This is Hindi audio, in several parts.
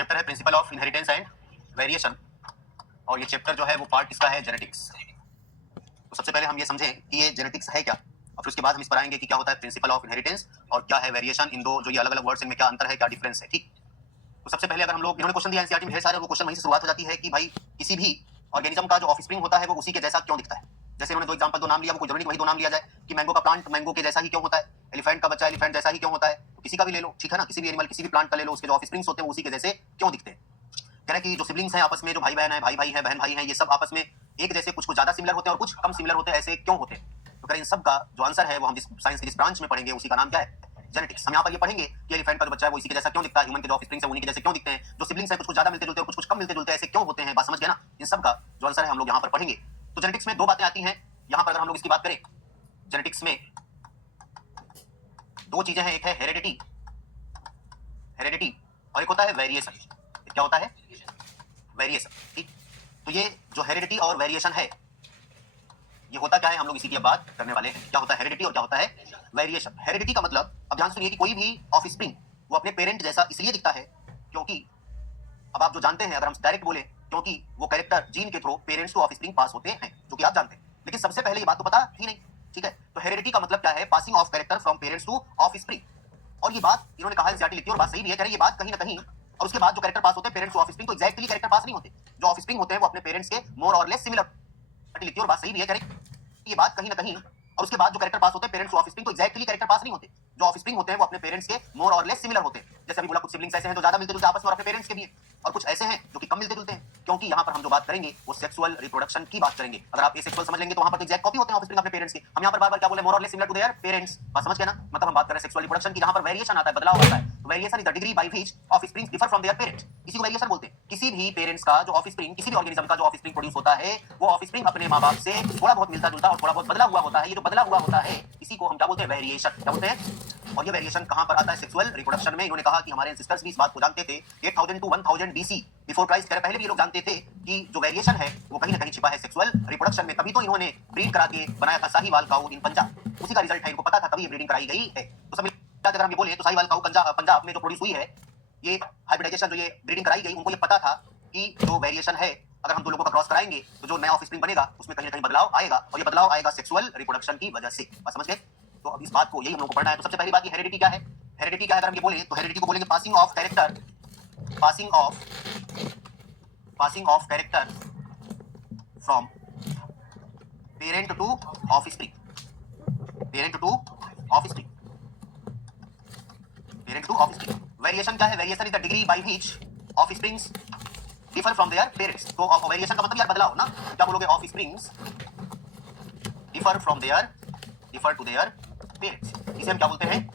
चैप्टर है principle of inheritance and variation, और ये चैप्टर जो है वो पार्ट इसका है जेनेटिक्स। तो सबसे पहले हम ये समझें कि ये जेनेटिक्स है क्या, और फिर उसके बाद हम इस पर आएंगे कि क्या होता है प्रिंसिपल ऑफ इनहेरिटेंस और क्या है वेरिएशन। इन दो जो ये अलग अलग वर्ड्स, इनमें क्या अंतर है, क्या डिफरेंस है। ठीक, तो सबसे पहले अगर हम लोग, इन्होंने क्वेश्चन दिया एनसीईआरटी में ढेर सारे, वो क्वेश्चन वहीं से शुरुआत हो जाती है कि भाई किसी भी ऑर्गेनिज्म का जो ऑफस्प्रिंग होता है वो उसी के जैसा क्यों दिखता है। जैसे इन्होंने दो एग्जांपल, दो नाम लिया, वो कोई जरूरी वही दो नाम लिया जाए कि मैंगो का प्लांट मैंगो के जैसा ही क्यों होता है, एलिफेंट का बच्चा एलिफेंट जैसा ही क्यों होता है, तो किसी का भी ले लो, ठीक है ना, किसी भी एनिमल किसी भी प्लांट का ले लो, उसके जो ऑफस्प्रिंग्स होते हैं वो उसी के जैसे क्यों दिखते हैं। कह रहे हैं कि जो सिबलिंग्स हैं आपस में, जो भाई बहन है, भाई भाई है, बहन भाई है, ये सब आपस में एक जैसे कुछ कुछ ज्यादा सिमिलर होते हैं और कुछ कम सिमिलर होते हैं, ऐसे क्यों होते हैं। तो कह रहे इन सब का जो आंसर है वो हम जिस साइंस के जिस ब्रांच में पढ़ेंगे उसी का नाम क्या है, जेनेटिक्स। हम यहाँ पर ये पढ़ेंगे कि एलिफेंट का जो बच्चा है वो इसी के जैसा क्यों दिखता है, ह्यूमन के जो ऑफस्प्रिंग्स है उन्हीं के जैसे क्यों दिखते हैं, जो सिबलिंग्स है कुछ कुछ ज्यादा मिलते जुलते हैं, कुछ कुछ कम मिलते जुलते हैं, ऐसे क्यों होते हैं। बात समझ गए ना, इन सब का जो आंसर है हम लोग यहाँ पर पढ़ेंगे। तो जेनेटिक्स में दो बातें आती हैं यहाँ पर, अगर हम लोग इसकी बात करें, जेनेटिक्स में दो चीजें हैं, एक है हेरेडिटी, हेरेडिटी, और एक होता है वेरिएशन। क्या होता है, वेरिएशन। ठीक, तो ये जो हेरेडिटी और वेरिएशन है ये होता क्या है, हम लोग इसी की बात करने वाले हैं। क्या होता है हेरेडिटी और क्या होता है वेरिएशन। हेरेडिटी का मतलब, अब ध्यान सुनिए, कि कोई भी ऑफस्प्रिंग वो अपने पेरेंट जैसा इसलिए दिखता है क्योंकि, अब आप जो जानते हैं, अगर हम डायरेक्ट बोले, क्योंकि वो कैरेक्टर जीन के थ्रू पेरेंट्स टू ऑफस्प्रिंग पास होते हैं, जो कि आप जानते हैं, लेकिन सबसे पहले ये बात तो पता ही नहीं। ठीक है, तो हेरेडिटी का मतलब क्या है, passing of character from parents to offspring. और ये बात इन्होंने कहा एनसीईआरटी लिखती है, और बात सही भी है, कह रहे ये बात कहीं ना कहीं, और उसके बाद जो कैरेक्टर पास होते हैं पेरेंट्स टू ऑफस्प्रिंग, तो एग्जैक्टली कैरेक्टर पास नहीं होते, जो ऑफस्प्रिंग होते हैं वो अपने पेरेंट्स के मोर और लेस सिमिलर लिखती है, और बात सही भी है, कह रहे ये बात कहीं ना कहीं, और उसके बाद जो कैरेक्टर पास होते हैं पेरेंट्स टू ऑफस्प्रिंग, तो एग्जैक्टली कैरेक्टर पास नहीं होते, जो ऑफस्प्रिंग होते हैं वो अपने पेरेंट्स के मोर और लेस सिमिलर होते हैं। जैसे अभी बोला, कुछ सिबलिंग्स ऐसे हैं जो ज्यादा मिलते जुलते आपस में और अपने पेरेंट्स के भी हैं, और कुछ ऐसे हैं जो कि कम मिलते जुलते हैं, क्योंकि यहाँ पर हम जो बात करेंगे वो सेक्सुअल रिप्रोडक्शन की बात करेंगे। अगर आप एसेक्सुअल समझ लेंगे तो वहां पर एग्जैक्ट कॉपी होते हैं ऑफस्प्रिंग अपने पेरेंट्स के। हम यहाँ पर बार बार क्या बोले, मोर और less similar to their parents. बात समझ गए ना, मतलब हम बात कर रहे हैं सेक्सुअल रिप्रोडक्शन की, जहां पर वेरिएशन आता है, बदलाव आता है। Variation is the degree by which offsprings differ from their parents, इसी को वेरिएशन बोलते हैं। किसी भी पेरेंट्स का जो ऑफस्प्रिंग, किसी भी ऑर्गेनिज्म का जो ऑफस्प्रिंग प्रोड्यूस होता है, वो ऑफस्प्रिंग अपने मां बाप से थोड़ा बहुत मिलता जुलता और थोड़ा बहुत बदला हुआ होता है। ये जो बदला हुआ होता है इसी को हम क्या बोलते हैं, वेरिएशन। क्या बोलते हैं, और ये वेरिएशन कहां पर आता है, सेक्सुअल रिप्रोडक्शन में। इन्होंने कहा कि हमारे एंसेस्टर्स भी इस बात को जानते थे, 8000 टू 1000 बीसी बिफोर क्राइस्ट, पहले भी ये लोग जानते थे कि जो वेरिएशन है वो कहीं ना कहीं छिपा है सेक्सुअल रिप्रोडक्शन में। तभी तो इन्होंने ब्रीड करा के बनाया था साहीवाल काऊ इन पंजाब, उसी का रिजल्ट है, इनको पता था तभी ब्रीडिंग कराई गई है। तो सब अगर हम ये बोले तो साहीवाल काऊ पंजाब में जो प्रोड्यूस हुई है, ये हाइब्रिडाइजेशन जो ये ब्रीडिंग कराई गई, उनको ये पता था कि जो वेरिएशन है, अगर हम दो लोगों का क्रॉस कराएंगे तो जो नया ऑफस्प्रिंग बनेगा उसमें कहीं ना कहीं बदलाव आएगा, और ये बदलाव आएगा सेक्सुअल रिप्रोडक्शन की वजह से। बात समझ गए। तो अब इस बात को, यही हम लोगों को पढ़ना है। तो सबसे पहली बात, ये हेरेडिटी क्या है। हेरेडिटी क्या है, अगर हम ये बोले तो हेरेडिटी को बोलेंगे passing of character, passing of character from parent to offspring, parent to offspring, parent to offspring. Variation क्या है, variation is the degree by which offsprings differ from their parents. तो वेरिएशन का मतलब यार बदलाव ना, क्या बोलोगे, offsprings differ from their, differ to their parents, इसे हम क्या बोलते हैं,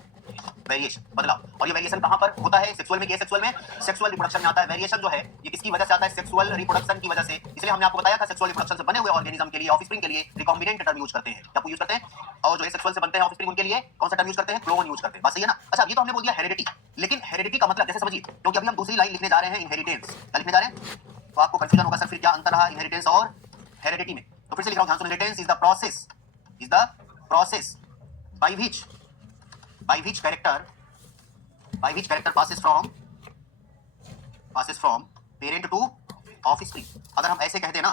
वेरिएशन, बदलाव। और ये वेरिएशन कहां पर होता है, सेक्सुअल में। सेक्सुअल में, सेक्सुअल रिप्रोडक्शन में आता है। वेरिएशन जो है ये किसकी वजह से आता है, सेक्सुअल रिप्रोडक्शन की वजह से। इसलिए हमने आपको बताया था सेक्सुअल रिप्रोडक्शन से बने हुए ऑर्गेनिज्म के लिए, ऑफस्प्रिंग के लिए रिकॉम्बिनेंट टर्म यूज करते हैं। क्या यूज करते हैं, और जो है सेक्सुअल से बनते हैं ऑफस्प्रिंग, उनके लिए कौन सा टर्म यूज करते हैं, क्लोन यूज करते हैं। बात सही है ना। अच्छा, ये तो हमने बोल दिया हेरेडिटी, लेकिन हेरेडिटी का मतलब जैसे समझिए, क्योंकि अभी हम दूसरी लाइन लिखने जा रहे हैं, इनहेरिटेंस। क्या लिखने जा रहे हैं, तो आपको कंफ्यूजन होगा, सर फिर क्या अंतर रहा इनहेरिटेंस और हेरेडिटी में। तो फिर से लिख रहा हूं, ध्यान सुनो, inheritance is the process, is the process by which character, by which character passes from parent to offspring। अगर हम ऐसे कहते ना,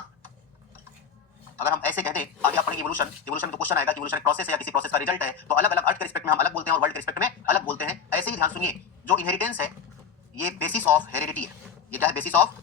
अगर हम ऐसे कहते, आगे आप पढ़ेंगे इवोल्यूशन, इवोल्यूशन में तो क्वेश्चन आएगा कि इवोल्यूशन एक प्रोसेस है या किसी प्रोसेस का रिजल्ट है, तो अलग अलग अर्थ के रिस्पेक्ट में हम अलग बोलते हैं और वर्ल्ड के रिस्पेक्ट में अलग बोलते हैं। ऐसे ही ध्यान सुनिए, जो इनहेरिटेंस है ये बेसिस ऑफ हेरेडिटी है। ये क्या है, बेसिस ऑफ,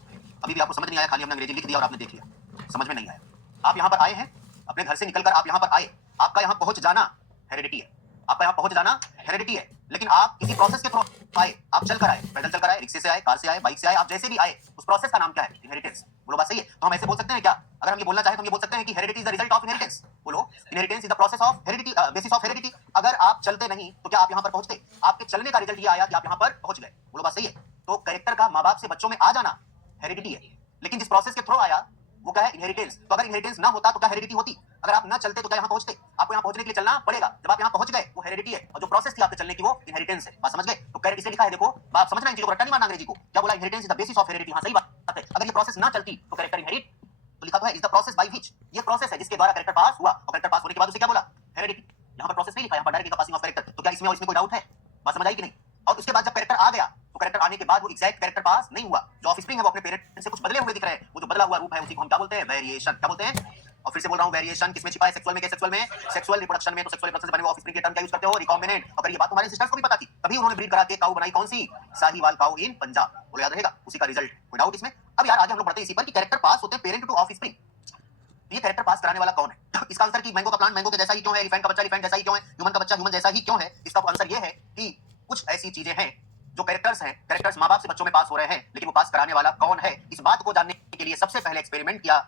अभी भी आपको समझ नहीं आया, खाली हमने अंग्रेजी लिख दिया और आपने देख लिया, समझ में नहीं आया। आप यहाँ पर आए हैं, अपने घर से निकलकर आप यहाँ पर आए, आपका यहाँ पहुंच जाना हेरेडिटी है, आपका यहाँ पहुंच जाना हेरेडिटी है, लेकिन आप किसी प्रोसेस के थ्रू आए, आप चलकर आए, पैदल चलकर आए, रिक्शे से आए, कार से आए, बाइक से आए, आप जैसे भी आए, उस प्रोसेस का नाम क्या है, इनहेरिटेंस। बोलो बात सही है। तो हम ऐसे बोल सकते हैं क्या, अगर हम ये बोलना चाहें तो हम ये बोल सकते हैं कि heredity is the result of inheritance. बोलो, inheritance is the process of heredity, basis of heredity. अगर आप चलते नहीं तो क्या आप यहाँ पर पहुंचते, आपके चलने का रिजल्ट ये आया कि आप यहाँ पर पहुंच गए। बोलो बात सही है। तो कैरेक्टर का माँ बाप से बच्चों में आ जाना हेरेडिटी है, लेकिन जिस प्रोसेस के थ्रू आया वो क्या है, इनहेरिटेंस। तो अगर इनहेरिटेंस ना होता तो क्या हेरेडिटी होती, अगर आप ना चलते तो क्या यहाँ पहुंचते, आपको यहाँ पहुंचने के लिए चलना पड़ेगा, जब आप यहाँ पहुंच गए वो हेरेडिटी है, और जो प्रोसेस थी आपके चलने की वो इनहेरिटेंस है। बात समझ गए। तो कैरेक्टर इसे लिखा है, देखो बात समझना, इन चीजों को रट्टा नहीं मारना अंग्रेजी को। क्या बोला, inheritance is the basis of heredity. हाँ सही बात है, अगर ये प्रोसेस ना चलती तो कैरेक्टर इनहेरिट, तो लिखा तो है is the process by which, ये प्रोसेस है जिसके द्वारा कैरेक्टर पास हुआ, और कैरेक्टर पास होने के बाद उसे क्या बोला, हेरेडिटी। यहाँ पर प्रोसेस नहीं लिखा, यहाँ पर डायरेक्ट पासिंग ऑफ कैरेक्टर। तो क्या इसमें और इसमें कोई डाउट है, बात समझ आई कि नहीं। और उसके बाद जब कैरेक्टर आ गया तो कैरेक्टर आने के बाद वो एग्जैक्ट कैरेक्टर पास नहीं हुआ। जो ऑफस्प्रिंग है वो अपने पेरेंट से कुछ बदले हुए दिख रहे हैं, वो जो बदला हुआ रूप है उसी को हम क्या बोलते हैं? वेरिएशन। क्या बोलते हैं? और फिर से बोल रहा हूं, वेरिएशन किसमें छिपा है? सेक्सुअल में। क्या सेक्सुअल में? सेक्सुअल रिप्रोडक्शन में। तो सेक्सुअल रिप्रोडक्शन से बने हुए ऑफस्प्रिंग के टर्म क्या यूज करते हो? रिकॉम्बिनेंट। अगर ये बात तुम्हारे सिस्टर्स को भी पता थी, तभी उन्होंने ब्रीड करा के काऊ बनाई, कौन सी? साहीवाल काऊ इन पंजाब। बोलो याद रहेगा, उसी का रिजल्ट। कोई डाउट इसमें? अब यार आगे हम लोग बढ़ते हैं इसी पर कि कैरेक्टर पास होते हैं पेरेंट टू ऑफस्प्रिंग। ये कैरेक्टर पास कराने वाला कौन है? इसका आंसर कि मैंगो का प्लांट मैंगो के जैसा ही क्यों है, एलिफेंट का बच्चा एलिफेंट जैसा ही क्यों है, ह्यूमन का बच्चा ह्यूमन जैसा ही क्यों है? इसका आंसर ये है कि कुछ ऐसी चीजें हैं जो कैरेक्टर्स हैं, कैरेक्टर्स माँ बाप से बच्चों में पास हो रहे हैं, लेकिन वो पास कराने वाला कौन है? इस बात को जानने के लिए सबसे पहले एक्सपेरिमेंट किया,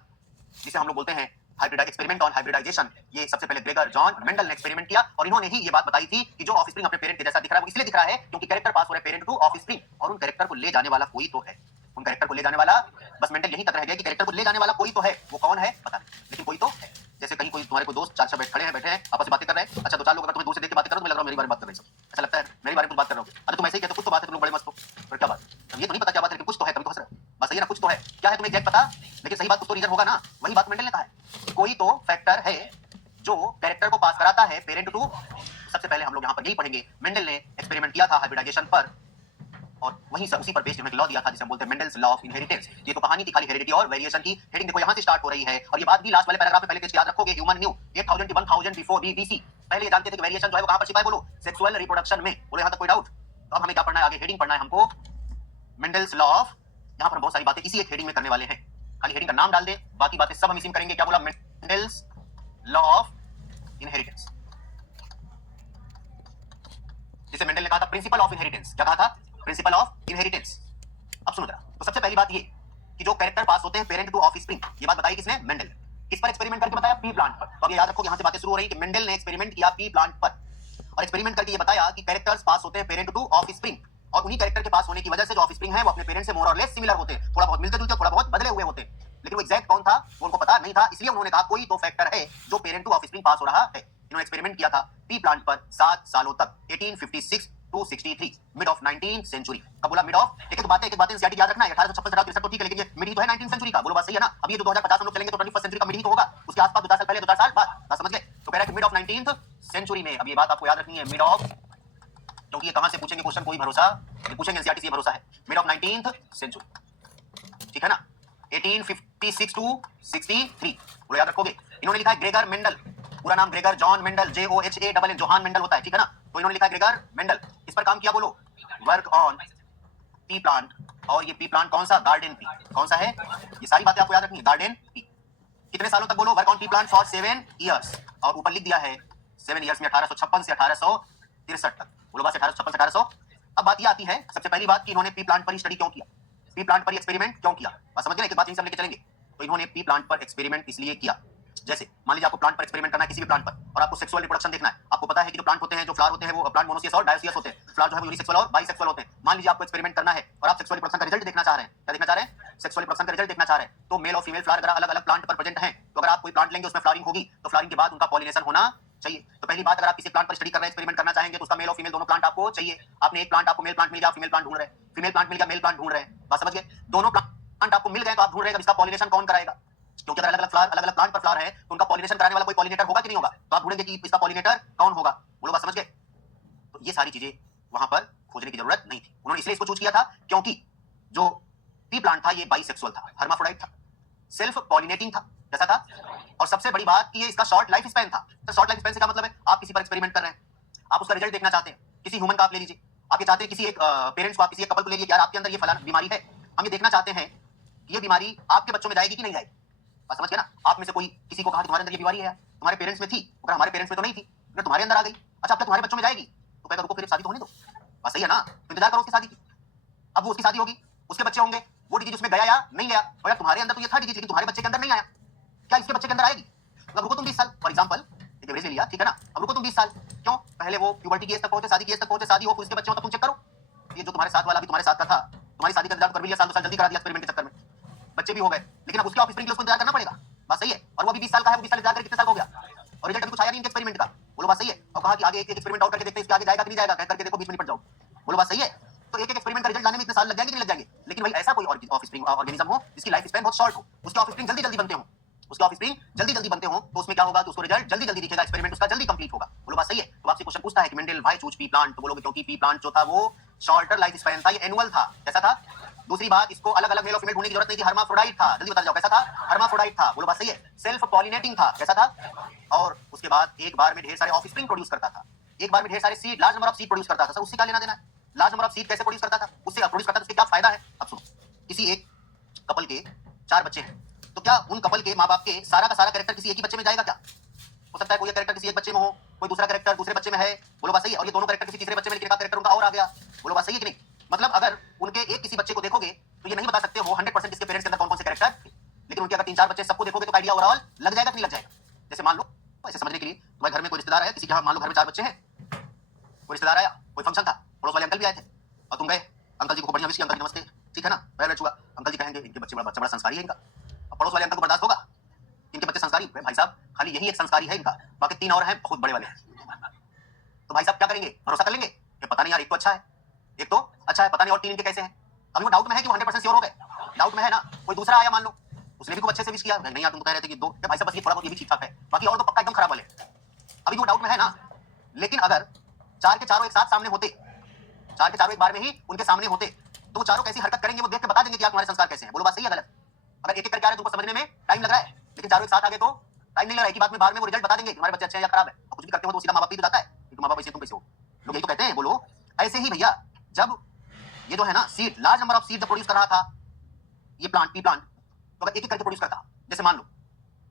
जिसे हम लोग बोलते हैं एक्सपेरिमेंट ऑन हाइब्रिडाइजेशन। ये सबसे पहले ग्रेगर जॉन मेंडल ने एक्सपेरिमेंट किया और इन्होंने ही ये बात बताई थी कि जो ऑफस्प्रिंग अपने पेरेंट के जैसा दिख रहा है वो इसलिए दिख रहा है क्योंकि कैरेक्टर पास हो रहा है पेरेंट टू ऑफस्प्रिंग, और उन कैरेक्टर को ले जाने वाला कोई तो है। उन कैरेक्टर को ले जाने वाला, बस मेंडल यही तक रह गया कि कैरेक्टर को ले जाने वाला कोई तो है। वो कौन है पता नहीं, लेकिन कोई तो है। जैसे कहीं कोई तुम्हारे को दोस्त चार बैठे हैं आपस में बातें कर रहे हैं, अच्छा दो चार लोग अगर तुम्हें दूर से देख के बातें कर रहे हो तो लग रहा है मेरी बारे में बात कर रहे हैं, ऐसा लगता है मेरी बारे में कुछ बात कर रहे हो। अरे तुम ऐसे ही कहते हो कुछ तो बात है, तुम लोग बड़े मस्त हो, पर क्या बात? अब ये तो नहीं पता क्या बात है, लेकिन कुछ तो है, तभी तो हंस रहे हो। बस सही है ना, कुछ तो है। क्या है तुम्हें एग्जैक्ट पता, लेकिन सही बात कुछ तो रीजन होगा ना। वही बात मेंडल ने कहा है, कोई तो फैक्टर है जो कैरेक्टर को पास कराता है पेरेंट टू। सबसे पहले हम लोग यहाँ पर यही पढ़ेंगे, मेंडल ने एक्सपेरिमेंट किया था हाइब्रिडाइजेशन पर, और वहीं से उसी पर बेस्ड एक लॉ दिया था जिसे हम बोलते हैं मेंडल्स लॉ ऑफ इनहेरिटेंस। ये तो कहानी थी खाली हेरिडिटी और वेरिएशन की। हेडिंग देखो यहाँ से स्टार्ट हो रही है, और ये बात भी लास्ट वाले पैराग्राफ में पहले पेज याद रखोगे। Human new 8000 to 1000 before BC. पहले ये जानते थे कि वेरिएशन जो है वो कहां पर छिपा है? बोलो, सेक्सुअल रिप्रोडक्शन में। बोलो यहाँ तक कोई डाउट? तो अब हमें क्या पढ़ना है आगे? हेडिंग पढ़ना है हमको, मेंडल्स लॉ ऑफ। यहाँ पर बहुत सारी बातें इसी एक हेडिंग में करने वाले हैं, खाली हेडिंग का नाम डाल दे, बाकी बातें सब हम इसी में करेंगे। क्या बोला? मेंडल्स लॉ ऑफ इनहेरिटेंस, जिसे मेंडल ने कहा था प्रिंसिपल ऑफ इनहेरिटेंस। क्या कहा था? Principle of inheritance. अब सुनो जरा, तो सबसे पहली बात ये कि जो कैरेक्टर पास होते हैं पेरेंट टू ऑफस्प्रिंग, ये बात बताई किसने? मेंडल। किस पर एक्सपेरिमेंट करके बताया? पी प्लांट पर। तो अब ये याद रखो, यहां से बातें शुरू हो रही है कि मेंडल ने एक्सपेरिमेंट किया पी प्लांट पर, और एक्सपेरिमेंट करके ये बताया कि कैरेक्टर्स पास होते हैं पेरेंट टू ऑफस्प्रिंग, और उन्हीं कैरेक्टर के पास होने की वजह से जो ऑफस्प्रिंग है वो अपने पेरेंट से मोर और लेस सिमिलर होते हैं, थोड़ा बहुत मिलते जुलते, थोड़ा बहुत बदले हुए होते हैं। लेकिन वो एग्जैक्ट कौन था वो उनको पता नहीं था, इसलिए उन्होंने कहा कोई तो फैक्टर है जो पेरेंट टू ऑफस्प्रिंग पास हो रहा है। इन्होंने एक्सपेरिमेंट किया था पी प्लांट पर 7 सालों तक, 1856 to 63, mid of 19th century. कब बोला मिड ऑफ? एक बातें एनसीईआरटी याद रखना है। 1856 से 1863 तो ठीक है, लेकिन ये मिड ही तो है 19th सेंचुरी का। बोलो बात सही है ना? अब ये जो 2050 हम लोग चलेंगे तो 21st सेंचुरी का मिड ही तो होगा, उसके आसपास 2000 साल पहले 2000 साल बाद। बात समझ गए? तो कह रहा है कि मिड ऑफ 19th सेंचुरी में। अब ये बात आपको याद रखनी है, मिड ऑफ, क्योंकि ये कहां से पूछेंगे क्वेश्चन कोई भरोसा, ये पूछेंगे एनसीईआरटी से, ये भरोसा है। मिड ऑफ 19th सेंचुरी, ठीक है ना? 1856 टू 63, बोलो याद रखोगे। इन्होंने लिखा है ग्रेगर मेंडल, पूरा नाम Gregor John Mendel, JOHANN, Johan Mendel होता है, ठीक है ना? तो इन्होंने लिखा है ग्रेगर मेंडल। इस पर काम किया, बोलो वर्क ऑन पी प्लांट। और ये पी प्लांट कौन सा? Garden pea. कौन सा है? ये सारी बातें आपको याद रखनी है, गार्डन पी। कितने सालों तक? बोलो work on P plant for 7 years, और ऊपर लिख दिया है 7 years में 1856 से 1863 तक। बोलो बात 1856 से 1800। अब बात ये आती है सबसे पहली बात कि इन्होंने पी प्लांट पर ही स्टडी क्यों किया, पी प्लांट पर एक्सपेरिमेंट क्यों किया? बात समझ गए? एक बात यहीं से हम लेके चलेंगे। तो इन्होंने पी प्लांट पर एक्सपेरिमेंट इसलिए किया, जैसे मान लीजिए आपको प्लांट पर एक्सपेरिमेंट करना है, किसी भी प्लांट पर, और आपको सेक्सुअल रिप्रोडक्शन देखना है। आपको पता है कि जो प्लांट होते हैं, जो फ्लावर होते हैं, वो प्लांट मोनोसियस और डायोसियस होते हैं। फ्लावर जो है वो यूनिसेक्सुअल और बाइसेक्सुअल होते हैं। मान लीजिए आपको एक्सपेरिमेंट करना है और आप सेक्सुअल रिप्रोडक्शन का रिजल्ट देखना चाह रहे हैं। क्या देखना चाह रहे हैं? सेक्सुअल रिप्रोडक्शन का रिजल्ट देखना चाह रहे हैं। तो मेल और फीमेल फ्लावर अगर अलग अलग प्लांट पर प्रेजेंट हैं, तो अगर आप कोई प्लांट लेंगे उसमें फ्लावरिंग होगी, तो फ्लावरिंग के बाद उनका पॉलिनेशन होना चाहिए। तो पहली बात, अगर आप किसी प्लांट पर स्टडी कर रहे हैं, एक्सपेरिमेंट करना चाहेंगे, तो उसका मेल और फीमेल दोनों प्लांट आपको चाहिए। आपने एक प्लांट, आपको मेल प्लांट मिल गया, फीमेल प्लांट ढूंढ रहे हैं, फीमेल प्लांट मिल गया, मेल प्लांट ढूंढ रहे हैं। बात समझ गए? दोनों प्लांट आपको मिल गए तो आप ढूंढ रहे हैं इसका पॉलिनेशन कौन कराएगा, क्योंकि अगर अलग अलग फ्लावर, अलग अलग प्लांट पर फ्लावर है तो उनका पॉलिनेशन कराने वाला कोई पॉलिनेटर होगा कि नहीं होगा? तो आप ढूंढेंगे कि इसका पॉलिनेटर कौन होगा। बोलो बात समझ गए? तो ये सारी चीजें वहां पर खोजने की जरूरत नहीं थी। उन्होंने इसलिए इसको चूज किया था क्योंकि जो पी प्लांट था ये बाइसेक्सुअल था, हर्माफ्रोडाइट था, सेल्फ पॉलिनेटिंग था, जैसा था, और सबसे बड़ी बात कि ये इसका शॉर्ट लाइफ स्पैन था। तो शॉर्ट लाइफ स्पैन से क्या मतलब है? आप किसी पर एक्सपेरिमेंट कर रहे हैं, आप उसका रिजल्ट देखना चाहते हैं, किसी ह्यूमन का आप ले लीजिए, आप ये चाहते हैं किसी एक पेरेंट्स को, आप किसी एक कपल को ले लीजिए, यार आपके अंदर ये फलाना बीमारी है, हम ये देखना चाहते हैं कि ये बीमारी आपके बच्चों में जाएगी कि नहीं जाएगी। बात समझ गए ना? आप में से कोई किसी को कहा कि तुम्हारे अंदर ये बीमारी है, तुम्हारे पेरेंट्स में थी, अगर हमारे पेरेंट्स में तो नहीं थी, अगर तुम्हारे अंदर आ गई, अच्छा अब तक तुम्हारे बच्चों में जाएगी, तो कहेगा रुको फिर शादी तो होने दो। बात सही है ना? तो इंतजार करो उसकी शादी की। अब वो उसकी शादी होगी, उसके बच्चे होंगे, वो डिजीज उसमें गया या नहीं गया, और यार तुम्हारे अंदर तो ये था डिजीज, लेकिन तुम्हारे बच्चे के अंदर नहीं आया, क्या इसके बच्चे के अंदर आएगी? मतलब रुको तुम 20 साल, फॉर एग्जांपल एक एवरेज ले लिया, ठीक है ना? अब रुको तुम 20 साल, क्यों? पहले वो प्यूबर्टी की एज तक पहुंचे, शादी की एज तक पहुंचे, शादी हो, उसके बच्चे हो, तब तुम चेक करो। ये जो तुम्हारे साथ वाला भी तुम्हारे साथ का था, तुम्हारी शादी का इंतजार कर भी लिया, साल 2 साल जल्दी करा दिया एक्सपेरिमेंट के चक्कर में, बच्चे भी हो गए, लेकिन अब उसके ऑफस्प्रिंग के लिए उसको इंतजार करना पड़ेगा। बात सही है? और वो अभी 20 साल का है, वो 20 साल इंतजार करके कितने साल हो गया, और रिजल्ट अभी कुछ आया नहीं इनके एक्सपेरिमेंट का। बोलो बात सही है? और कहा कि आगे एक एक्सपेरिमेंट और करके देखते हैं इसके आगे जाएगा कि नहीं जाएगा, करके देखो बीच में निपट जाओ। बोलो बात सही है? तो एक एक्सपेरिमेंट का रिजल्ट लाने में इतने साल लग जाएंगे कि नहीं लग जाएंगे? लेकिन भाई ऐसा कोई ऑफस्प्रिंग ऑर्गेनिज्म हो जिसकी लाइफ स्पैन बहुत शॉर्ट हो, उसके ऑफस्प्रिंग जल्दी जल्दी बनते हो, उसके ऑफस्प्रिंग जल्दी जल्दी बनते हो, तो उसमें क्या होगा? तो उसको रिजल्ट जल्दी जल्दी दिखेगा, एक्सपेरिमेंट उसका जल्दी कंप्लीट होगा। बोलो बात सही है? तो आपसे क्वेश्चन पूछता है कि Mendel why choose P plant, तो बोलोगे क्योंकि पी प्लांट जो था वो शॉर्टर लाइफ स्पैन था, ये एनुअल था। कैसा था? दूसरी बात, इसको अलग अलग मेल और फीमेल ढूंढने की जरूरत नहीं थी, हर्माफ्रोडाइट था। जल्दी बता जाओ कैसा था? हर्माफ्रोडाइट था। बोलो बात सही है। सेल्फ पॉलिनेटिंग था। कैसा था? और उसके बाद एक बार में ढेर सारे ऑफस्प्रिंग प्रोड्यूस करता था, एक बार में ढेर सारे seed, large number of seed produce करता था। सर उससे क्या लेना देना है? लार्ज नंबर ऑफ सीड कैसे प्रोड्यूस करता था? उससे प्रोड्यूस करता था, उसके क्या फायदा है? अब सुनो, किसी एक कपल के 4 बच्चे हैं, तो क्या उन कपल के माँ बाप के सारा का सारा कैरेक्टर किसी एक ही बच्चे में जाएगा? क्या हो सकता है कोई कैरेक्टर किसी एक बच्चे में हो, कोई दूसरा कैरेक्टर दूसरे बच्चे में है। बोलो बात सही है। और ये दोनों कैरेक्टर किसी तीसरे बच्चे में, लेकिन एक कैरेक्टर उनका और आ गया। बोलो बात सही है कि नहीं? मतलब अगर उनके एक किसी बच्चे को देखोगे तो ये नहीं बता सकते हो 100% इसके पेरेंट्स के अंदर कौन कौन से कैरेक्टर थे, लेकिन उनके अगर 3-4 बच्चे सबको देखोगे तो आइडिया ओवरऑल लग जाएगा कि नहीं लग जाएगा? जैसे मान लो, ऐसे समझने के लिए, तुम्हारे घर में कोई रिश्तेदार है, किसी के यहाँ मान लो घर में 4 बच्चे हैं, कोई रिश्तेदार आया, कोई फंक्शन था, पड़ोस वाले अंकल भी आए थे, और तुम गए, अंकल जी को बढ़िया विश किया, अंकल जी नमस्ते, ठीक है ना, पैर में छुआ, अंकल जी कहेंगे इनके बच्चे बड़ा संस्कारी है इनका। अब पड़ोस वाले अंकल को बर्दाश्त होगा इनके बच्चे संस्कारी? भाई साहब खाली यही एक संस्कारी है इनका, बाकी 3 और हैं बहुत बड़े वाले हैं। तो भाई साहब क्या करेंगे? भरोसा कर लेंगे कि पता नहीं यार, एक तो अच्छा है, एक तो अच्छा है, पता नहीं और 3 इनके कैसे हैं। अभी वो डाउट में है कि वो 100% श्योर हो गए, डाउट में है ना। कोई दूसरा आया मान लो, उसने भी खूब अच्छे से विश किया, नहीं यार तुम तो कह रहे थे कि 2, भाई साहब बस ये थोड़ा बहुत ये भी ठीक ठाक है, बाकी और तो पक्का एकदम खराब वाले। अभी वो डाउट में है ना। लेकिन अगर 4 के चारों एक साथ सामने होते, 4 के चारों एक बार में ही उनके सामने होते, तो वो चारों कैसी हरकत करेंगे वो देख के बता देंगे कि यार तुम्हारे संस्कार कैसे हैं। बोलो बात सही है गलत? अगर एक एक करके आ रहे तुमको समझने में टाइम लग रहा है, लेकिन चारों एक साथ आ गए तो टाइम नहीं लग रहा है। एक ही बात में बाहर में वो रिजल्ट बता देंगे तुम्हारे बच्चे अच्छे हैं या खराब है। और कुछ भी करते हो तो सीधा माँ बाप ही बताता है कि तुम माँ बाप ऐसे तुम कैसे हो। लोग यही तो कहते हैं। बोलो ऐसे ही भैया, जब ये जो है ना seed, large number of seed जब प्रोड्यूस कर रहा था ये प्लांट, पी प्लांट, तो अगर एक एक करके प्रोड्यूस करता, जैसे मान लो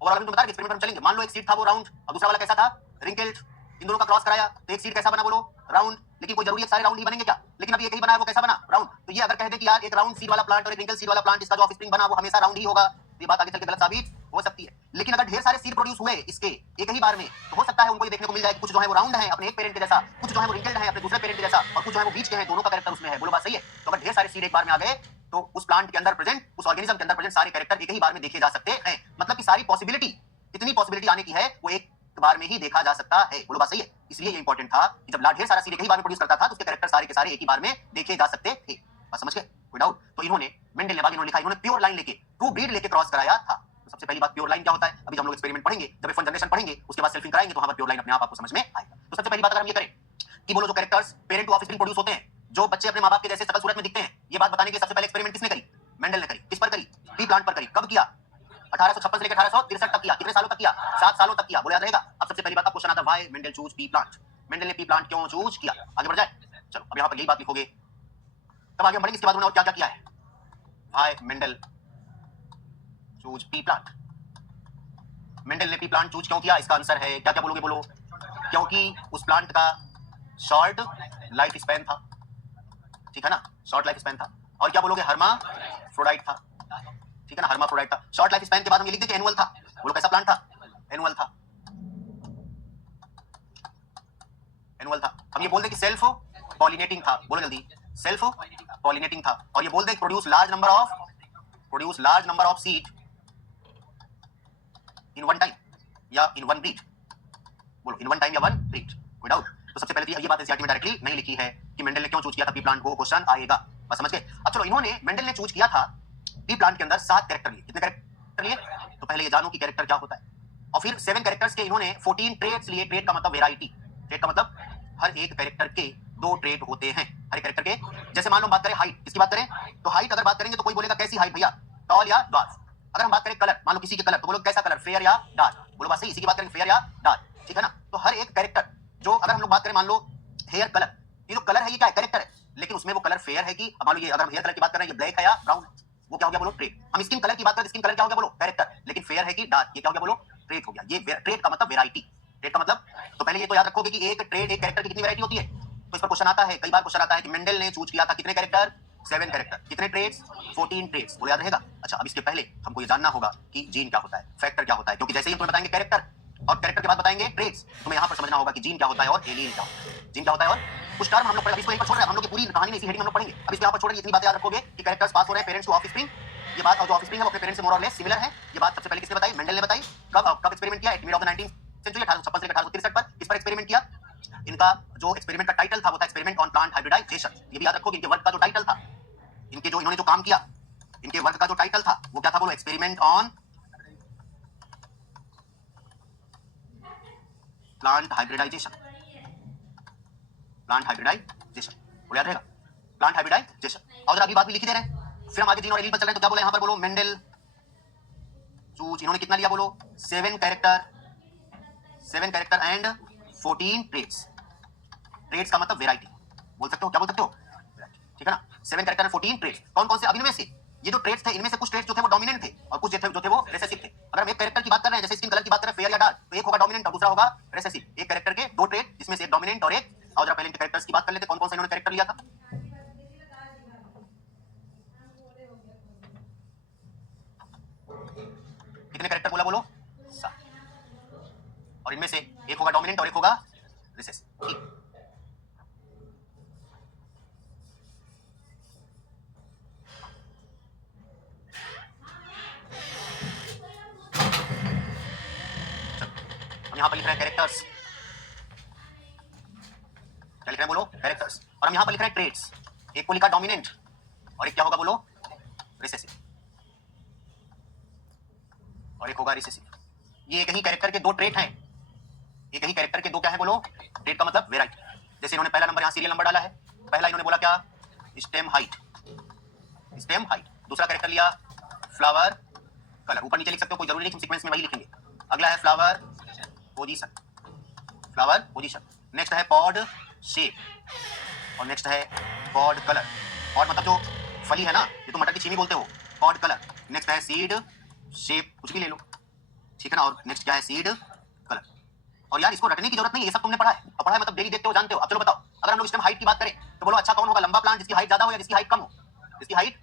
ओवरऑल तुम बता रहे एक्सपेरिमेंट में चलेंगे, मान लो एक सीड था वो राउंड और दूसरा वाला कैसा था? रिंकल्ड। इन दोनों का क्रॉस कराया तो एक सीड कैसा बना? बोलो राउंड। लेकिन कोई जरूरी है सारे राउंड ही बनेंगे क्या? लेकिन अभी एक ही बना है, वो कैसा बना? राउंड। तो ये अगर कह दे कि यार एक राउंड सीड वाला प्लांट और एक रिंकल सीड वाला प्लांट, इसका जो ऑफस्प्रिंग बना वो हमेशा राउंड ही होगा, ये बात आगे चल के गलत साबित हो सकती है। लेकिन अगर ढेर सारे सीड प्रोड्यूस हुए इसके एक ही बार में, तो हो सकता है उनको ये देखने को मिल जाए कि कुछ जो है वो राउंड है अपने एक पेरेंट के जैसा, कुछ जो है वो रिंकल्ड है अपने दूसरे पेरेंट के जैसा, और कुछ जो है वो बीच के हैं, दोनों का कैरेक्टर उसमें है। बोलो बात सही है? तो अगर ढेर सारे सीड एक बार में आ गए तो उस प्लांट के अंदर प्रेजेंट, उस ऑर्गेनिज्म के अंदर प्रेजेंट सारे कैरेक्टर एक ही बार में देखे जा सकते हैं। मतलब कि सारी पॉसिबिलिटी, कितनी पॉसिबिलिटी आने की है वो एक बार में ही देखा जा सकता है। बोलो बात सही है? इसलिए ये इंपॉर्टेंट था कि जब ढेर सारा सीड एक ही बार में प्रोड्यूस करता था तो उसके कैरेक्टर सारे के सारे एक ही बार में देखे जा सकते थे। बात समझ गए? कोई डाउट? तो इन्होंने मेंडल ने बाद इन्होंने लिखा, इन्होंने प्योर लाइन लेके, ट्रू ब्रीड लेके क्रॉस कराया था। तो सबसे पहली बात प्योर लाइन क्या होता है, अभी हम लोग एक्सपेरिमेंट पढ़ेंगे, जब F1 जनरेशन पढ़ेंगे उसके बाद सेल्फिंग कराएंगे तो वहां पर प्योर लाइन अपने आप आपको समझ में आएगा। तो सबसे पहली बात अगर हम ये करें कि बोलो जो characters parent to offspring produce होते हैं, जो बच्चे अपने माँ बाप के जैसे शकल सूरत में दिखते हैं, ये बात बताने के लिए सबसे पहले एक्सपेरिमेंट किसने करी? मेंडल ने करी। किस पर करी? पी प्लांट पर करी। कब किया? 1856 से लेकर 1863 तक किया। कितने सालों तक किया? 7 सालों तक किया। बोला याद रहेगा? अब सबसे पहली बात अब क्वेश्चन आता है, why Mendel choose P plant? Mendel ने पी प्लांट क्यों चूज किया? आगे बढ़ जाए? चलो अब यहां पर यही बात लिखोगे, तब आगे बढ़ेंगे। इसके बाद उन्होंने और क्या क्या किया है? Why Mendel choose P plant? Mendel ने पी प्लांट चूज क्यों किया? इसका आंसर है क्या क्या बोलोगे? बोलो। क्योंकि उस प्लांट का शॉर्ट लाइफ स्पैन था, ठीक है ना, शॉर्ट लाइफ स्पैन था। और क्या बोलोगे? हर्माफ्रोडाइट था, ठीक है ना, हर्माफ्रोडाइट था। शॉर्ट लाइफ स्पैन के बाद हम ये लिख देंगे एनुअल था। बोलो कैसा प्लांट था? एनुअल था। एनुअल था। हम ये बोल दें कि सेल्फ पॉलिनेटिंग था। बोलो जल्दी, सेल्फ पॉलिनेटिंग था। और ये बोल दें produce large number of seed in one time या इन वन ब्रीड। बोलो इन वन टाइम या वन ब्रीड। कोई डाउट? तो सबसे पहले तो ये बात एनसीईआरटी में डायरेक्टली नहीं लिखी है कि मेंडल ने क्यों चूज किया था पी प्लांट को, क्वेश्चन आएगा। बस समझ गए? अब चलो, इन्होंने मेंडल ने चूज किया था पी प्लांट के अंदर 7 कैरेक्टर लिए। कितने कैरेक्टर लिए? तो पहले ये जानो कि कैरेक्टर क्या होता है, और फिर 7 कैरेक्टर्स के इन्होंने 14 ट्रेट्स लिए। ट्रेट का मतलब वेराइटी, ट्रेट का मतलब हर एक कैरेक्टर के 2 ट्रेट होते हैं, हर एक कैरेक्टर के। जैसे मान लो बात करें हाइट, किसकी बात करें? तो हाइट अगर बात करेंगे तो कोई बोलेगा कैसी हाइट भैया, टॉल या ड्वार्फ। अगर हम बात करें कलर, मान लो किसी के कलर, तो बोलो कैसा कलर, फेयर या डार्क। बोलो बात सही, इसी की बात करेंगे फेयर या डार्क, ठीक है ना। तो हर एक कैरेक्टर जो, अगर हम लोग बात करें मान लो हेयर कलर, ये जो कलर है ये क्या है? कैरेक्टर है। लेकिन उसमें वो कलर फेयर है कि, मान लो ये अगर हम हेयर कलर की बात कर रहे हैं, ये ब्लैक है या ब्राउन, वो क्या हो गया? बोलो ट्रेट। हम स्किन कलर की बात करें, स्किन कलर क्या हो गया? बोलो कैरेक्टर। लेकिन फेयर है कि डार्क, ये क्या हो गया? बोलो ट्रेट हो गया। ये ट्रेट का मतलब वेराइटी, ट्रेट का मतलब। तो पहले ये तो याद रखोगे कि एक ट्रेट, एक कैरेक्टर की कितनी वैरायटी होती है। तो इस पर क्वेश्चन आता है, कई बार क्वेश्चन आता है कि मेंडल ने चूज किया था कितने कैरेक्टर? 7 कैरेक्टर। कितने ट्रेट्स? 14 ट्रेट्स। बोलो याद रहेगा? अच्छा, अब इसके पहले हमको ये जानना होगा कि जीन क्या होता है, फैक्टर क्या होता है, क्योंकि जैसे ही हम तुम्हें बताएंगे कैरेक्टर और कैरेक्टर के बाद बताएंगे ट्रेट्स, तुम्हें यहाँ पर समझना होगा कि जीन क्या होता है और एलील क्या होता है। जीन क्या होता है और कुछ टर्म हम लोग पढ़े, इसको एक बार छोड़ रहे हैं, हम लोग की पूरी कहानी में इसी हेडिंग हम लोग पढ़ेंगे। अब इसको यहाँ पर छोड़ रहे, इतनी बातें याद रखोगे कि कैरेक्टर्स पास हो रहे हैं पेरेंट्स टू ऑफस्प्रिंग, ये बात, और जो ऑफस्प्रिंग है वो अपने पेरेंट्स से मोर और लेस सिमिलर है। ये बात सबसे पहले किसने बताई? मेंडल ने बताई। कब एक्सपेरिमेंट किया? Mid of the 19th century, 1856 से 1863 पर। किस पर एक्सपेरिमेंट किया? इनका जो एक्सपेरिमेंट का टाइटल था वो था एक्सपेरिमेंट ऑन प्लांट हाइब्रिडाइजेशन। ये भी याद रखोगे, इनके वर्क का जो टाइटल था, इनके जो इन्होंने जो काम किया, इनके वर्क का जो टाइटल था वो क्या था? बोलो experiment on plant hybridization, plant hybridization. बोलो याद रहेगा? Plant hybridization. और अभी बात भी लिखी दे रहे हैं, फिर हम आगे जीन और एलील पर चल रहे हैं, तो क्या बोले यहाँ पर, बोलो मेंडल चूज, इन्होंने कितना लिया बोलो, 7 कैरेक्टर एंड 14 ट्रेट्स। ट्रेट्स का मतलब वेराइटी बोल सकते हो, क्या बोल सकते हो, ठीक है ना। 7 कैरेक्टर एंड 14 ट्रेट्स, कौन कौन से, अब इनमें से ये जो ट्रेट्स थे, इनमें से कुछ ट्रेट्स जो थे वो डोमिनेंट थे और कुछ जो थे वो रिसेसिव थे। अगर हम एक कैरेक्टर की बात कर रहे हैं, जैसे स्किन कलर की बात करें, फेयर या डार्क, तो एक होगा डोमिनेंट और दूसरा होगा रिसेसिव। एक कैरेक्टर के दो ट्रेट, जिसमें से एक डोमिनेंट और एक, और जरा पहले इनके कैरेक्टर्स की बात कर लेते, कौन कौन से इन्होंने कैरेक्टर लिया था। कितने कैरेक्टर बोला बोलो, 7। और इनमें से एक होगा डोमिनेंट और एक होगा रिसेसिव, ठीक। हम यहां पर लिख रहे हैं कैरेक्टर्स, क्या लिख रहे हैं बोलो, कैरेक्टर्स। और हम यहां पर लिख रहे हैं ट्रेट्स, एक को लिखा डोमिनेंट और एक क्या होगा बोलो, रिसेसिव, और एक होगा रिसेसिव। ये एक ही कैरेक्टर के दो ट्रेट हैं, एक ही कैरेक्टर के दो क्या है बोलो, ट्रेट का मतलब वेराइटी। जैसे इन्होंने पहला नंबर यहां सीरियल नंबर डाला है, पहला इन्होंने बोला क्या, स्टेम हाइट, स्टेम हाइट। दूसरा कैरेक्टर लिया फ्लावर कलर, ऊपर नीचे लिख सकते हो, कोई जरूरी नहीं, हम सीक्वेंस में वही लिखेंगे। अगला है flower position, flower position. Next है पॉड शेप और नेक्स्ट है पॉड कलर। पॉड मतलब जो फली है ना, ये तो मटर की चीनी बोलते हो, पॉड कलर। नेक्स्ट है सीड शेप, कुछ भी ले लो, ठीक है ना। और नेक्स्ट क्या है, सीड कलर। और यार इसको रटने की जरूरत नहीं, ये सब तुमने पढ़ा है, और पढ़ा है मतलब डेली देखते हो, जानते हो। अब चलो बताओ, अगर हम लोग स्टेम हाइट की बात करें तो बोलो अच्छा कौन होगा, लंबा प्लांट जिसकी हाइट ज्यादा हो या जिसकी हाइट कम हो, जिसकी हाइट,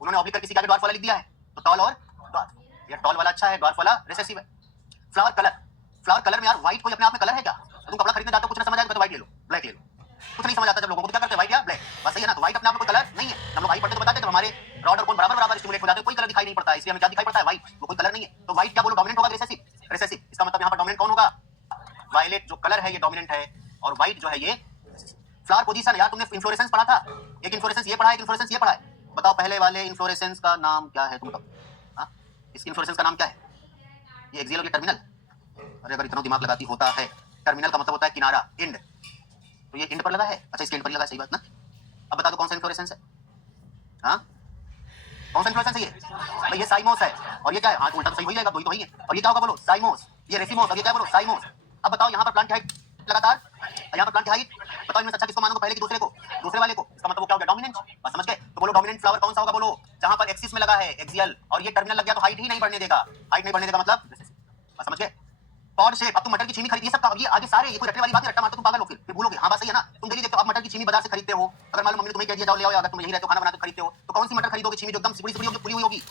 उन्होंने ऑब्लिक करके किसी का भी ड्वार्फ वाला लिख दिया है, तो टॉल और ड्वार्फ। ये टॉल वाला अच्छा है, ड्वार्फ वाला रिसेसिव है। फ्लावर कलर, फ्लावर कलर में यार व्हाइट कोई अपने आप में कलर है क्या, तो तुम कपड़ा खरीदने जाते हो, कुछ ना समझ आएगा तो व्हाइट ले लो, ब्लैक ले लो, कुछ नहीं समझ आता जब लोगों को, तो क्या करते हैं, व्हाइट या ब्लैक, बस सही है ना। तो व्हाइट अपने आप में कोई कलर नहीं है, हम लोग व्हाइट पढ़ते तो बताते हैं, हमारे रॉड और कोन बराबर बराबर स्टिमुलेट हो जाते हैं, कोई कलर दिखाई नहीं पड़ता है, इसलिए हमें क्या दिखाई पड़ता है, व्हाइट, वो कोई कलर नहीं है। तो व्हाइट क्या बोलो, डोमिनेंट होगा, रिसेसिव, रिसेसिव। इसका मतलब यहाँ पर डोमिनेंट कौन होगा, वायलेट जो कलर है ये डोमिनेंट है, और व्हाइट जो है ये। फ्लावर पोजीशन, यार तुमने इन्फ्लोरेसेंस पढ़ा था, एक इन्फ्लोरेसेंस ये पढ़ा है, एक इन्फ्लोरेसेंस ये पढ़ा है, बताओ पहले वाले इन्फ्लोरेसेंस का नाम क्या है, तुम बताओ। हाँ, इसकी इन्फ्लोरेसेंस का नाम क्या है, ये एक्सियल और ये टर्मिनल। अरे अगर इतना दिमाग लगाती होता है, टर्मिनल का मतलब होता है किनारा, एंड, तो ये एंड पर लगा है, अच्छा इसके एंड पर लगा है, सही बात ना। अब बता दो कौन सा इन्फ्लोरेसेंस है, हाँ कौन सा इन्फ्लोरेसेंस है ये, भाई ये साइमोस है, और ये क्या है, हाँ उल्टा तो सही हो जाएगा, दो ही तो वही है। और ये क्या होगा बोलो, साइमोस, ये रेसिमोस, और ये क्या बोलो, साइमोस। अब बताओ यहाँ पर प्लांट हाइट लगातार, यहाँ पर प्लांट हाइट, बताओ इनमें अच्छा किसको मानोगे, पहले की दूसरे को, दूसरे वाले को, इसका मतलब वो क्या हो गया, डोमिनेंट। बस समझ गए, तो बोलो डोमिनेंट फ्लावर कौन सा होगा बोलो, जहां पर एक्सिस में लगा है, एक्सियल, और ये टर्मिनल लग गया तो हाइट ही नहीं बढ़ने देगा, हाइट नहीं बढ़ने देगा मतलब, बस समझ गए। पॉड शेप, अब तुम मटर की चीनी खरीदी, सब का ये आगे सारे, ये कोई रटने वाली बात है, रट्टा मारते तुम पागल हो, फिर भूलोगे, हाँ बात सही है ना। तुम डेली देखते हो, आप मटर की चीनी बाजार से खरीदते हो, अगर मालूम मम्मी ने तुम्हें कह दिया जाओ ले आओ, अगर तुम यहीं रहते हो खाना बनाते खरीदते हो, तो कौन सी मटर खरीदोगे, चीनी जो एकदम सिकुड़ी सिकुड़ी होगी, फुली हुई होगी,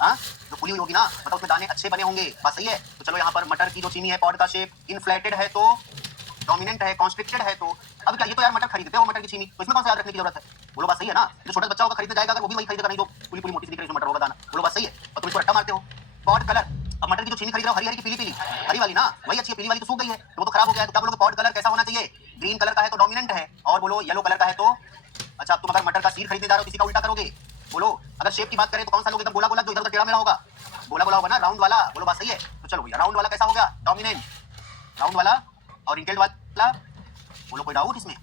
हाँ जो फुली हुई होगी ना, मतलब उसमें दाने अच्छे बने होंगे, बात सही है। तो चलो यहाँ पर मटर की जो चीनी है, पॉड का शेप इनफ्लेटेड है तो डोमिनेंट है, कॉन्स्ट्रिक्टेड है तो, अब क्या ये तो यार मटर खरीदते हो मटर की चीनी, तो इसमें कौन सा याद रखने की जरूरत है, बोलो बात सही है ना। जो छोटा बच्चा होगा खरीदने जाएगा, अगर वो भी वही खरीदेगा, नहीं जो पूरी पूरी मोटी सी दिख रही है मटर होगा दाना, बोलो बात सही है, और तुम इसको रट्टा मारते हो। पॉड कलर, अब मटर की जो चीनी खरीद रहे हो, हरी हरी की पीली पीली, हरी वाली ना वही अच्छी है, पीली वाली तो सूख गई है, तो वो तो खराब हो गया है, तो क्या बोलोगे, पॉड कलर कैसा होना चाहिए, ग्रीन कलर का है तो डोमिनेंट है, और बोलो येलो कलर का है तो, अच्छा तुम अगर मटर का सीड खरीदने जा रहे हो किसी का उल्टा करोगे, बोलो अगर शेप की बात करें तो कौन सा लोगे, गोला गोला जो इधर उधर टेढ़ा मेढ़ा होगा, गोला गोला होगा ना, राउंड वाला, बोलो बात सही है। तो चलो भैया राउंड वाला कैसा हो गया, डोमिनेंट, राउंड वाला, और रिंकल्ड वाला, बोलो कोई डाउट इसमें।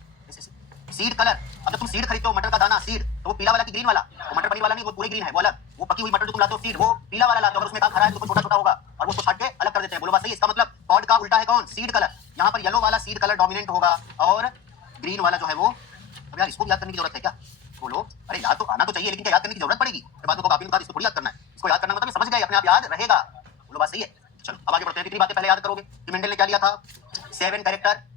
सीड कलर, अब जब तुम सीड खरीदते हो मटर का दाना, सीड, तो वो पीला वाला की ग्रीन वाला, वो मटर पनीर वाला नहीं, वो पूरे ग्रीन है, वो अलग, वो पकी हुई मटर जो तुम लाते हो सीड, वो पीला वाला लाते हो, अगर उसमें हरा है तो छोटा छोटा होगा, और वो छाट के अलग कर देते हैं, बोलो बात सही है। इसका मतलब पॉड का उल्टा है कौन, सीड कलर, यहाँ पर येलो वाला सीड कलर डोमिनेंट होगा, और ग्रीन वाला जो है वो, अब यार इसको याद करने की जरूरत है क्या, बोलो अरे याद तो आना तो चाहिए, लेकिन क्या याद करने की जरूरत पड़ेगी, बातों को काफी बात इसको थोड़ी याद करना है, इसको याद करना मतलब समझ गए, अपने आप याद रहेगा, बोलो बात सही है। चलो अब आगे बढ़ते हैं, कितनी बातें पहले याद करोगे कि मेंडल ने क्या लिया था, 7 कैरेक्टर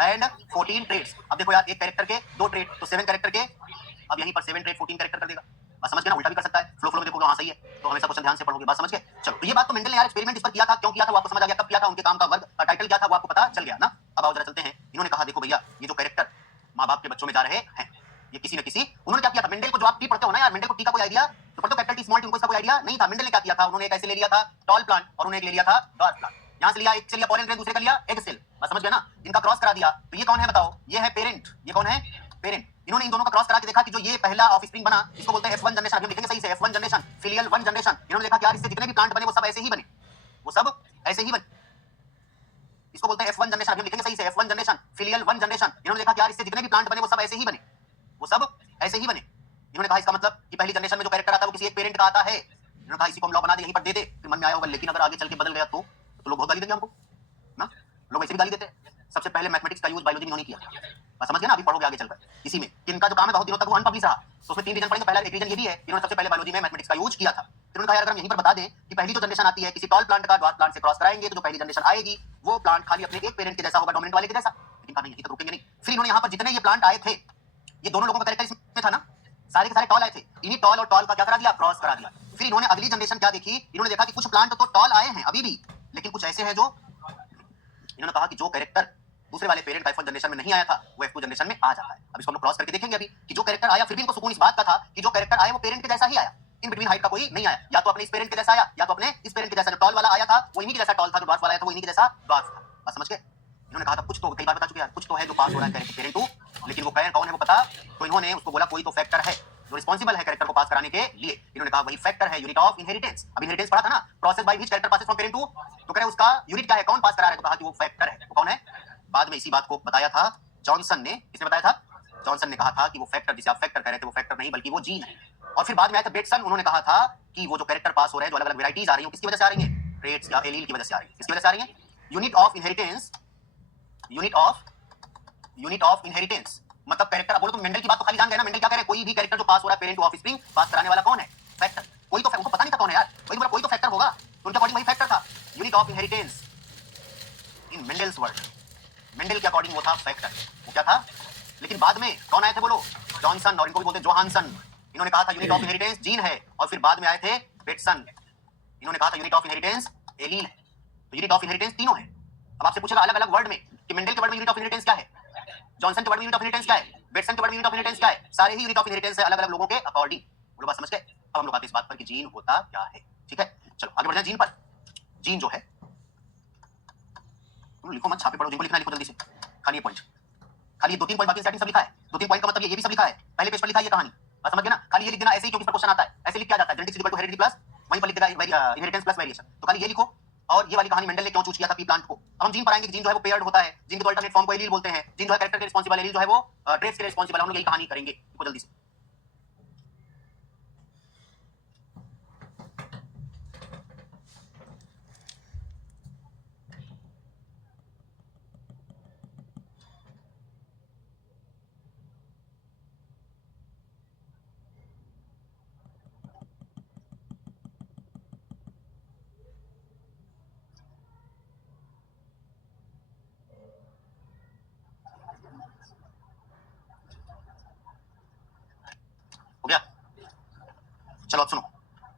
एंड 14 ट्रेड्स। अब देखो यार एक कैरेक्टर के दो ट्रेड, तो 7 कैरेक्टर के, अब यहीं पर 7 ट्रेड 14 कैरेक्टर कर देगा, बस समझ गए ना, उल्टा भी कर सकता है, फ्लो फ्लो में देखोगे हाँ सही है, तो हमेशा क्वेश्चन ध्यान से पढ़ोगे, बात समझ गए। चलो तो ये बात तो मेंडल ने यार एक्सपेरिमेंट इस पर किया था, क्यों किया था वो आपको समझ आ गया, कब किया था, उनके काम का वर्ग का टाइटल क्या था वो आपको पता चल गया ना। अब आओ जरा चलते हैं, इन्होंने कहा देखो भैया ये जो कैरेक्टर माँ बाप के बच्चों में जा रहे हैं, ये किसी न किसी, उन्होंने क्या किया था, मेंडल को जो आप टी पढ़ते हो ना यार, मेंडल को टी का कोई आइडिया तो पढ़ते हो, कैपिटल टी स्मॉल टी, उनको इसका कोई आइडिया नहीं था। मेंडल ने क्या किया था, उन्होंने एक ऐसे ले लिया था टॉल प्लांट, और उन्होंने एक ले लिया था डॉर्फ प्लांट, यहाँ से लिया, एक से लिया पॉलन ग्रेन, दूसरे का लिया एग सेल, बस समझ गए ना, इनका क्रॉस करा दिया, तो ये कौन है बताओ, ये है पेरेंट, ये कौन है पेरेंट। इन्होंने इन दोनों का क्रॉस करा के देखा कि जो ये पहला ऑफस्प्रिंग बना, इसको बोलते हैं F1 जनरेशन, अभी हम लिखेंगे सही से, F1 जनरेशन, फिलियल 1 जनरेशन। इन्होंने देखा कि यार इससे जितने भी प्लांट बने वो सब ऐसे ही बने, वो सब ऐसे ही बने, इसको बोलते हैं F1 जनरेशन, अभी हम लिखेंगे सही से, F1 जनरेशन, फिलियल 1 जनरेशन। इन्होंने देखा कि यार इससे जितने भी प्लांट बने वो सब ऐसे ही बने, वो सब ऐसे ही बने। इन्होंने कहा इसका मतलब कि पहली जनरेशन में जो कैरेक्टर आता है वो किसी एक पेरेंट का आता है। इन्होंने कहा इसी को हम लॉ बना दे, यहीं पर दे दे, फिर मन में आया होगा लेकिन अगर आगे चल के बदल गया तो लोग बहुत गाली देंगे हमको ना, लोग ऐसे भी गाली देते हैं। सबसे पहले मैथमेटिक्स का यूज बायोलॉजी में नहीं किया, बस समझ गया ना, अभी पढ़ोगे आगे चलकर इसी में। इनका जो काम है बहुत दिनों तक वो अनपब्लिश रहा, तो उसमें 3 रीजन पढ़ेंगे। पहला एक रीजन ये भी है, इन्होंने सबसे पहले बायोलॉजी में मैथमेटिक्स का यूज किया था। फिर उन्होंने कहा यार अगर हम यहीं पर बता दें कि पहली जो जनरेशन आती है किसी टॉल प्लांट का ड्वार्फ प्लांट से क्रॉस कराएंगे, तो जो पहली जनरेशन आएगी वो प्लांट खाली अपने एक पेरेंट के जैसा होगा, डोमिनेंट वाले के जैसा। लेकिन कहा नहीं, यहीं तक रुकेंगे नहीं। फिर इन्होंने यहाँ पर जितने ये प्लांट आए थे, ये दोनों लोगों का कैरेक्टर इसमें था ना, सारे के सारे टॉल आए थे, इन्हीं टॉल और टॉल का क्या करा दिया, क्रॉस करा दिया। फिर इन्होंने अगली जनरेशन क्या देखी, इन्होंने देखा कि कुछ प्लांट तो टॉल आए हैं अभी भी, लेकिन कुछ ऐसे हैं जो, इन्होंने कहा कि जो कैरेक्टर दूसरे वाले पेरेंट का F1 जनरेशन में नहीं आया था वो F2 जनरेशन में आ जाता है। अब इसको हम लोग क्रॉस करके देखेंगे अभी कि जो कैरेक्टर आया, फिर भी इनको सुकून इस बात का था कि जो कैरेक्टर आया वो पेरेंट के जैसा ही आया, इन बिटवीन हाइट का कोई नहीं आया, या तो अपने इस पेरेंट के जैसा आया या तो अपने इस पेरेंट के जैसा। जो टॉल वाला आया था वो इन्हीं के जैसा टॉल था, जो ड्वार्फ वाला आया था वो इन्हीं के जैसा ड्वार्फ था। बस समझ गए। इन्होंने कहा था कुछ तो, कई बार बता चुके यार, कुछ तो है जो पास हो रहा है पेरेंट टू, लेकिन वो कौन है वो पता। तो इन्होंने उसको बोला कोई तो फैक्टर है जो रिस्पॉन्सिबल है कैरेक्टर को पास कराने के लिए। इन्होंने कहा वही फैक्टर है यूनिट ऑफ इनहेरिटेंस। अब इनहेरिटेंस पढ़ा था ना, process by which character passes from parent to, तो कह रहे उसका यूनिट क्या है, कौन पास करा रहा है, तो कहा कि वो फैक्टर है। वो कौन है, बाद में इसी बात को बताया था जॉनसन ने। किसने बताया था, जॉनसन ने कहा था कि वो फैक्टर जिसे आप फैक्टर कह रहे थे वो फैक्टर नहीं बल्कि वो जीन है। और फिर बाद में आया था बेटसन, उन्होंने कहा था कि वो जो कैरेक्टर पास हो रहे हैं, जो अलग अलग वैरायटीज आ रही हैं, किसकी वजह से आ रही हैं, ट्रेट्स या एलील की वजह से आ रही है। किसकी वजह से आ रही है, unit of inheritance, unit of inheritance मतलब कैरेक्टर। अब बोलो तुम मेंडल की बात तो खाली जान गए ना, मेंडल क्या कह रहे हैं, कोई भी कैरेक्टर जो पास हो रहा है पेरेंट टू ऑफस्प्रिंग, पास कराने वाला कौन है, फैक्टर। कोई तो उनको पता नहीं था कौन है यार, वही बोला कोई तो फैक्टर होगा, तो उनके अकॉर्डिंग वही फैक्टर था। Unit of inheritance in Mendel's word, Mendel के अकॉर्डिंग वो था फैक्टर, वो क्या था। लेकिन बाद में कौन आए थे बोलो, जॉनसन, और इनको भी बोलते जोहानसन। इन्होंने कहा था यूनिट ऑफ इनहेरिटेंस जीन है, और फिर बाद में आए थे बेटसन, इन्होंने कहा था यूनिट ऑफ इनहेरिटेंस एलील है। तो यूनिट ऑफ इनहेरिटेंस तीनों है। अब आपसे पूछेगा अलग अलग वर्ड में कि मेंडल के वर्ड में यूनिट ऑफ इनहेरिटेंस क्या है, जॉनसन के वर्ड में यूनिट ऑफ इनहेरिटेंस क्या है, बेटसन के वर्ड में यूनिट ऑफ इनहेरिटेंस क्या है, सारे ही यूनिट ऑफ इनहेरिटेंस है अलग अलग लोगों के अकॉर्डिंग। बोलो बात समझ गए। अब हम लोग आते हैं इस बात पर कि जीन होता क्या है। ठीक है, चलो आगे बढ़ जाए जीन पर। जीन जो है, तुम लिखो मत, छापे पढ़ो, जिनको लिखना लिखो जल्दी से, खाली ये पॉइंट, खाली ये 2-3 पॉइंट, बाकी सेटिंग सब लिखा है। 2-3 पॉइंट का मतलब ये भी सब लिखा है, पहले पेज पर लिखा है ये कहानी, बस समझ गए ना। खाली ये लिख देना ऐसे ही, क्योंकि इस पर क्वेश्चन आता है, ऐसे लिख के आ जाता है genetics equal to heredity plus, वहीं पर लिख देगा इनहेरिटेंस प्लस वेरिएशन। तो खाली ये लिखो, और ये वाली कहानी मेंडल ने क्यों चूज किया था पी प्लांट को। अब हम जीन पर आएंगे कि जीन जो है वो पेयर्ड होता है, जीन के तो अल्टरनेट फॉर्म को एलील बोलते हैं, जीन जो है कैरेक्टर के रिस्पांसिबल, एलील जो है वो ट्रेट्स के रिस्पांसिबल है। हम लोग यही कहानी करेंगे, देखो जल्दी से। हो गया, चलो अब सुनो।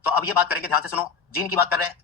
तो अब ये बात करेंगे, ध्यान से सुनो, जीन की बात कर रहे हैं।